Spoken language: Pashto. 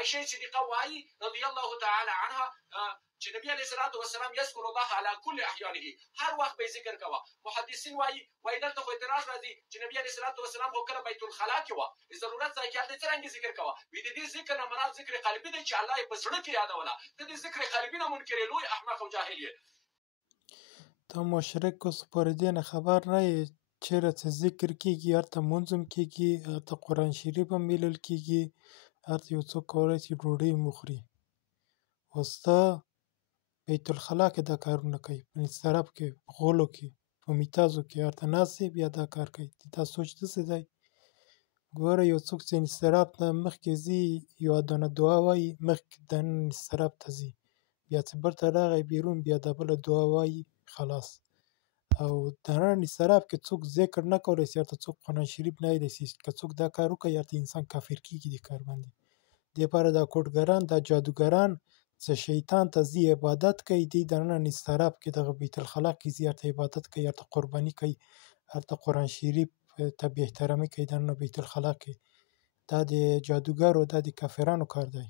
عائشه صدیقه وایي رضی الله تعالی عنها چې نبی علیه الصلاة والسلام یذکر الله علی کل احیانه، هر وخت به ذکر کوه. محدثین وایي دلته خو اعتراض راځي چې نبی علیه الصلاة والسلام خو کله بیت الخلا کې وه، ضرورت ځای کې هلته څرنګه ذکر کوه؟ وایي د دې ذکر نه مراد ذکر قلبي دی چې الله یې په زړه کې یادوله. ته د ذکر قلبي نه منکر یې، لوی احمق او جاهل یې. ته مشرک اوس پر دې نه خبر نه یې چیرې څه ذکر کېږي، هلته مونځ هم کېږي، هلته قرآن شریف هم ویلل کېږي، هلته یو څوک کولی شي ډوډۍ هم وخوري. اوس ته بیت الخلا کې دا کارونه کوي، په نستراب کې، په غولو کې، په میتازو کې هلته ناست بیا دا کار کوي. دا سوچ داسې دی ګوره یو څوک چې نستراب ته مخکې ځي یوه دانه دعا وایي، مخکې دننه نستراب ته ځي، بیا چې بیرته راغی بیرون بیا دا بله دعا وایي، خلاص. او دننه نستراب کې څوک ذکر نه کولی شي، هلته څوک قرآن شریف نه ویلی شي. که څوک دا کار وکړي هلته انسان کافر کېږي دې کار باندې. دې لپاره دا کوډګران، دا جادوګران چې شیطان ته ځي عبادت کوي، دی دننه نستراب کې دغه بیت الخلا کې ځي، هلته عبادت کوي، هلته قرباني کوي، هلته قرآن شریف ته بې احترامي کوي دننه بیت الخلا کې. دا د جادوګرو، دا د کافرانو کار دی.